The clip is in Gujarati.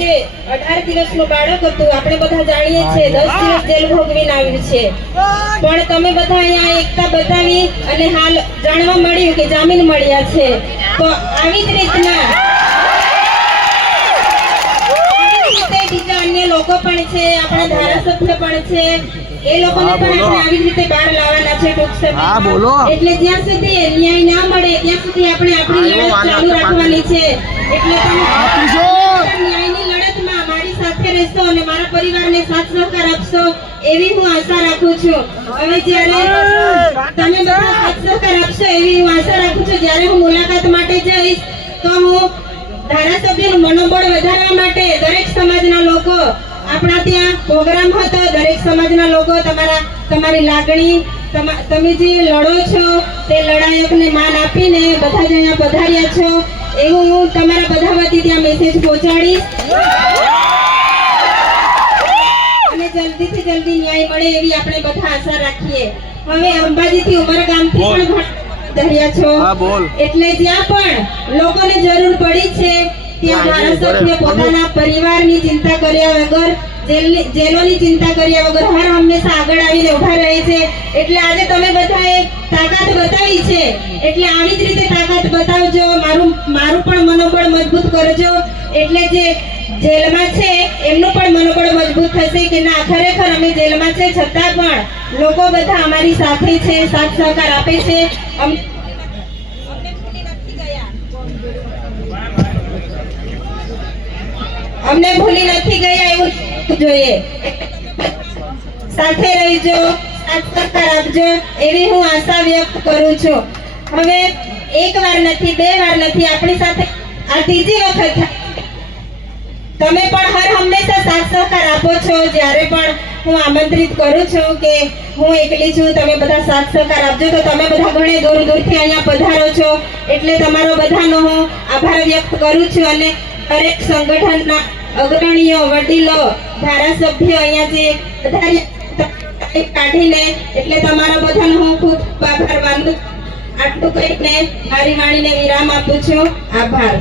જે 18 દિવસનું બાળક હતું આપણે બધા જાણીએ છીએ 10 દિવસ જેલ ભોગવીને આવ્યું છે, પણ તમે બધા અહીંયા એકતા બતાવી અને હાલ જાણવા મળ્યું કે જામીન મળ્યા છે। તો આવી જ રીતના બીજા અન્ય લોકો પણ છે, આપણા ધારાસભ્ય પણ છે, એ લોકોને પણ આપણે આવી રીતે બહાર લાવવાના છે ટૂંક સમયમાં। એટલે જ્યાં સુધી ન્યાય ના મળે ત્યાં સુધી આપણે આપણી લડત ચાલુ રાખવાની છે। એટલે તમે ન્યાયની લડતમાં મારી સાથે રહેશો અને મારા પરિવારને સાથ સહકાર આપશો એવી હું આશા રાખું છું। હવે જ્યારે તમે બધા સાથ સહકાર આપશો એવી હું આશા રાખું છું। જ્યારે હું મુલાકાત માટે જઈશ તો હું ધારાસભ્યનું મનોબળ વધારવા માટે દરેક સમાજના લોકો, આપણા ત્યાં પ્રોગ્રામ હતો, દરેક સમાજના લોકો તમારી લાગણી, તમે જે લડો છો તે લડાયકને માન આપીને બધા જ અહીંયા પધાર્યા છો એવું હું તમારા બધા વતી ત્યાં મેસેજ પહોંચાડીશ અને જલ્દીથી જલ્દી ન્યાય મળે એવી આપણે બધા આશા રાખીએ। હવે અંબાજીથી ઉમરગામથી પણ ધર્યા છો, એટલે જ્યાં પણ લોકોને જરૂર પડી છે ત્યાં ધારાસભ્ય પોતાના પરિવારની ચિંતા કર્યા વગર, જેલોની ચિંતા કર્યા વગર હર હંમેશા આગળ આવીને ઉભા રહે છે। એટલે આજે તમે બધાએ તાકાત બતાવી છે, એટલે આવી જ રીતે તાકાત બતાવજો, મારું પણ મનોબળ મજબૂત કરજો। એટલે જે જેલમાં છે એમનું પણ મનોબળ મજબૂત થશે કે ના ખરેખર અમે જેલમાં છે છતાં પણ લોકો બધા અમારી સાથે છે, સાથ સહકાર આપે છે, અમને ભૂલી નથી ગયા એવું જોઈએ। સાથે રહીજો, સાથ સહકાર આપજો એવી હું આશા વ્યક્ત કરું છું। હવે એક વાર નથી, બે વાર નથી, આપણી સાથે આ ત્રીજી વખત તમે પણ હર હંમેશા સાથ સહકાર આપો છો। જ્યારે પણ હું આમંત્રિત કરું છું કે હું એકલી છું, તમે બધા સાથ સહકાર આપજો, તો તમે બધા ઘણે દૂર દૂરથી અહીંયા પધારો છો, એટલે તમારો બધાનો હું આભાર વ્યક્ત કરું છું। અને દરેક સંગઠનના અગ્રણીઓ, વડીલો, ધારાસભ્ય અહીંયા જે પધાર્યા કાઢીને, એટલે તમારા બધાનો હું ખૂબ આભાર માનું। આટલું કહીને મારી વાણીને વિરામ આપું છું। આભાર।